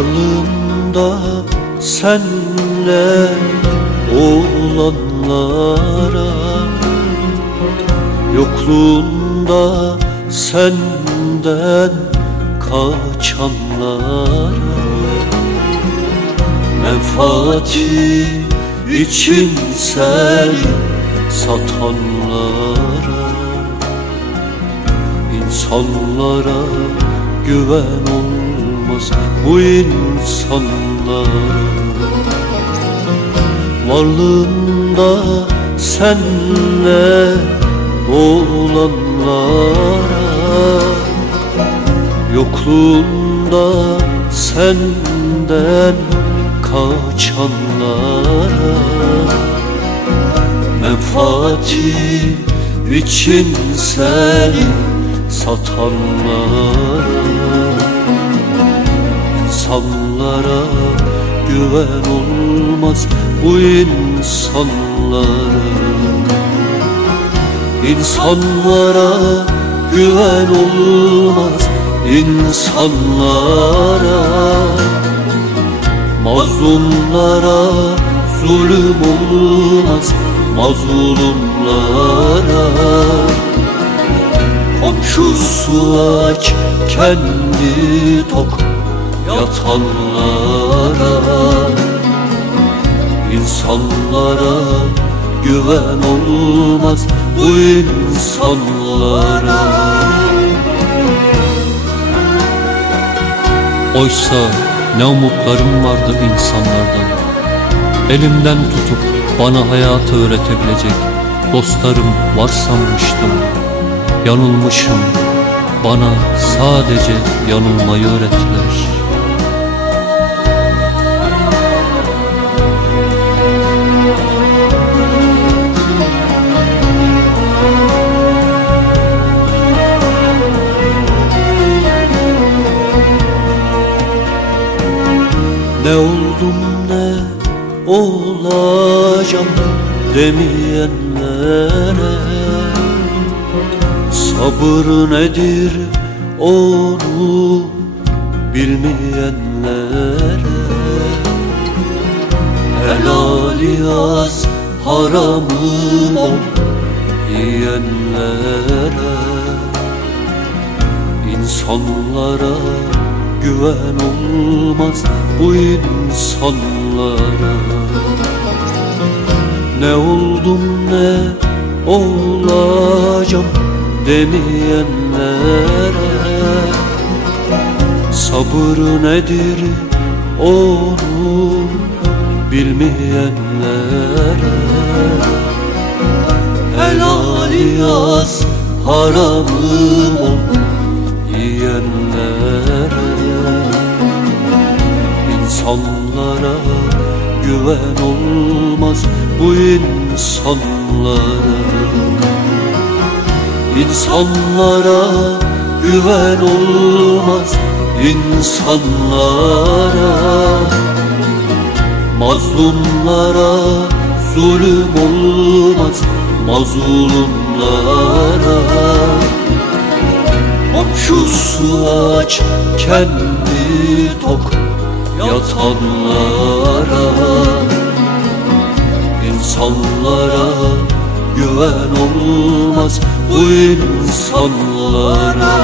Varlığında senle olanlara, yokluğunda senden kaçanlara, menfaati için sen satanlara, insanlara güven olmaz bu insanlara. Varlığında senle olanlara, yokluğunda senden kaçanlara, menfaati için sen satanlara, insanlara güven olmaz bu insanlara. İnsanlara güven olmaz insanlara, mazlumlara zulüm olmaz mazlumlara. Komşusu aç kendi tok yatanlara, insanlara güven olmaz bu insanlara. Oysa ne umutlarım vardı insanlardan, elimden tutup bana hayatı öğretebilecek dostlarım var sanmıştım. Yanılmışım, bana sadece yanılmayı öğrettiler. Ne oldum ne olacağım demeyenlere, sabır nedir onu bilmeyenlere, helali az haramı ol yiyenlere, insanlara güven olmaz bu insanlara. Ne oldum ne olacağım demeyenlere, sabır nedir onu bilmeyenlere, helali az haramı ol yiyenlere, insanlara güven olmaz bu insanlara. İnsanlara güven olmaz insanlara, mazlumlara zulüm olmaz mazlumlara. Komşusu aç kendi tok yatanlara, insanlara güven olmaz bu insanlara.